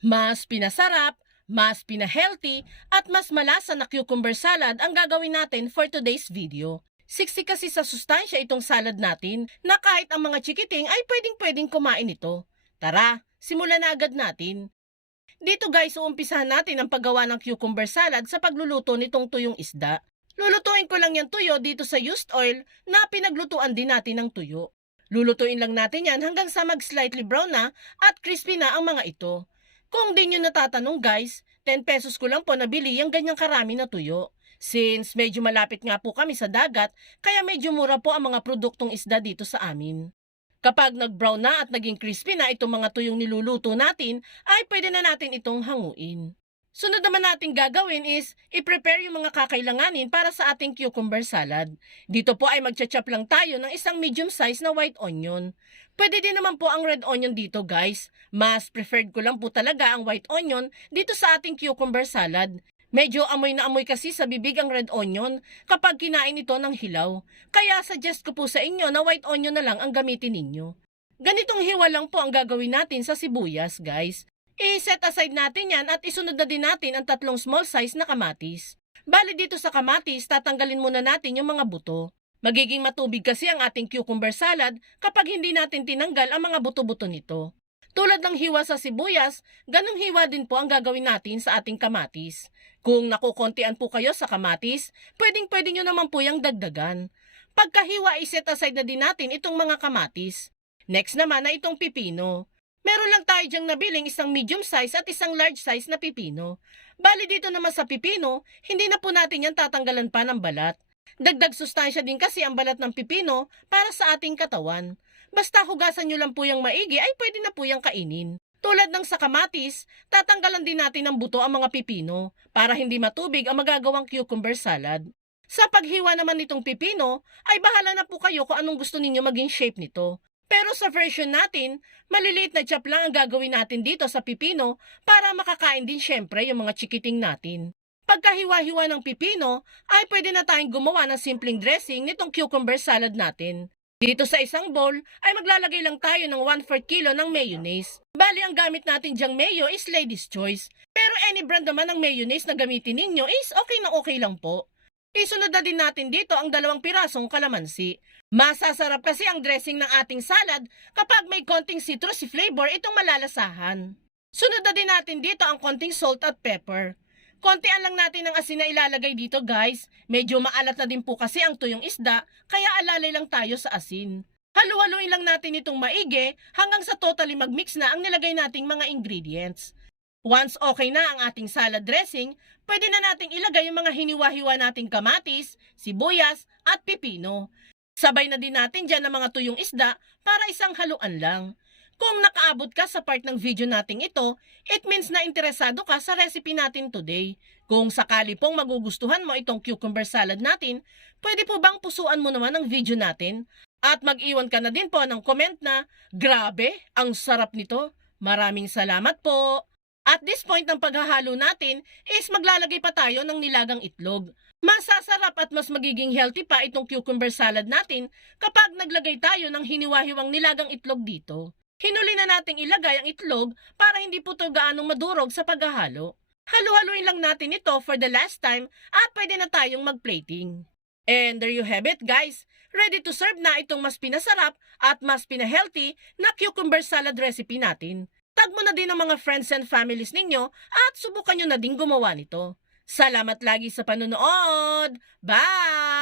Mas pinasarap, mas pinahealthy, at mas malasa na cucumber salad ang gagawin natin for today's video. Siksi kasi sa sustansya itong salad natin na kahit ang mga chikiting ay pwedeng-pwedeng kumain ito. Tara, simulan na agad natin. Dito guys, uumpisahan natin ang paggawa ng cucumber salad sa pagluluto nitong tuyong isda. Lulutuin ko lang yung tuyo dito sa used oil na pinaglutuan din natin ng tuyo. Lulutuin lang natin yan hanggang sa mag slightly brown na at crispy na ang mga ito. Kung di nyo natatanong guys, 10 pesos ko lang po nabili yung ganyang karami na tuyo. Since medyo malapit nga po kami sa dagat, kaya medyo mura po ang mga produktong isda dito sa amin. Kapag nag-brown na at naging crispy na itong mga tuyong niluluto natin, ay pwede na natin itong hanguin. Sunod naman natin gagawin is i-prepare yung mga kakailanganin para sa ating cucumber salad. Dito po ay magcha-chop lang tayo ng isang medium size na white onion. Pwede din naman po ang red onion dito guys. Mas preferred ko lang po talaga ang white onion dito sa ating cucumber salad. Medyo amoy na amoy kasi sa bibig ang red onion kapag kinain ito ng hilaw. Kaya suggest ko po sa inyo na white onion na lang ang gamitin ninyo. Ganitong hiwa lang po ang gagawin natin sa sibuyas guys. I-set aside natin yan at isunod na din natin ang tatlong small size na kamatis. Bali dito sa kamatis, tatanggalin muna natin yung mga buto. Magiging matubig kasi ang ating cucumber salad kapag hindi natin tinanggal ang mga buto-buto nito. Tulad ng hiwa sa sibuyas, ganong hiwa din po ang gagawin natin sa ating kamatis. Kung nakukontian po kayo sa kamatis, pwedeng-pwede nyo naman po yung dagdagan. Pagkahiwa, iset aside na din natin itong mga kamatis. Next naman na itong pipino. Meron lang tayo diyang nabiling isang medium size at isang large size na pipino. Bali dito naman sa pipino, hindi na po natin yan tatanggalan pa ng balat. Dagdag sustansya din kasi ang balat ng pipino para sa ating katawan. Basta hugasan nyo lang po yung maigi ay pwede na po yung kainin. Tulad ng sa kamatis, tatanggalan din natin ng buto ang mga pipino para hindi matubig ang magagawang cucumber salad. Sa paghiwa naman nitong pipino, ay bahala na po kayo kung anong gusto ninyo maging shape nito. Pero sa version natin, maliliit na chop lang ang gagawin natin dito sa pipino para makakain din syempre yung mga chikiting natin. Pagkahiwa-hiwa ng pipino, ay pwede na tayong gumawa ng simpleng dressing nitong cucumber salad natin. Dito sa isang bowl ay maglalagay lang tayo ng 1/4 kilo ng mayonnaise. Bali ang gamit natin diyang mayo is lady's choice. Pero any brand naman ng mayonnaise na gamitin ninyo is okay na okay lang po. Isunod na din natin dito ang dalawang pirasong kalamansi. Masasarap kasi ang dressing ng ating salad kapag may konting citrusy flavor itong malalasahan. Sunod na din natin dito ang konting salt at pepper. Kontian lang natin ng asin na ilalagay dito guys. Medyo maalat na din po kasi ang tuyong isda, kaya alalay lang tayo sa asin. Halu-haluin lang natin itong maigi hanggang sa totally magmix na ang nilagay nating mga ingredients. Once okay na ang ating salad dressing, pwede na nating ilagay yung mga hiniwa-hiwa nating kamatis, sibuyas at pipino. Sabay na din natin dyan ang mga tuyong isda para isang haluan lang. Kung nakaabot ka sa part ng video nating ito, it means na interesado ka sa recipe natin today. Kung sakali pong magugustuhan mo itong cucumber salad natin, pwede po bang pusuan mo naman ang video natin? At mag-iwan ka na din po ng comment na, Grabe, ang sarap nito. Maraming salamat po. At this point ng paghahalo natin is maglalagay pa tayo ng nilagang itlog. Masasarap at mas magiging healthy pa itong cucumber salad natin kapag naglagay tayo ng hiniwa-hiwang nilagang itlog dito. Hinuli na nating ilagay ang itlog para hindi po ito gaanong madurog sa paghahalo. Halu-haluin lang natin ito for the last time at pwede na tayong mag-plating. And there you have it guys. Ready to serve na itong mas pinasarap at mas pinahealthy na cucumber salad recipe natin. Tag mo na din ang mga friends and families ninyo at subukan nyo na din gumawa nito. Salamat lagi sa panonood! Bye!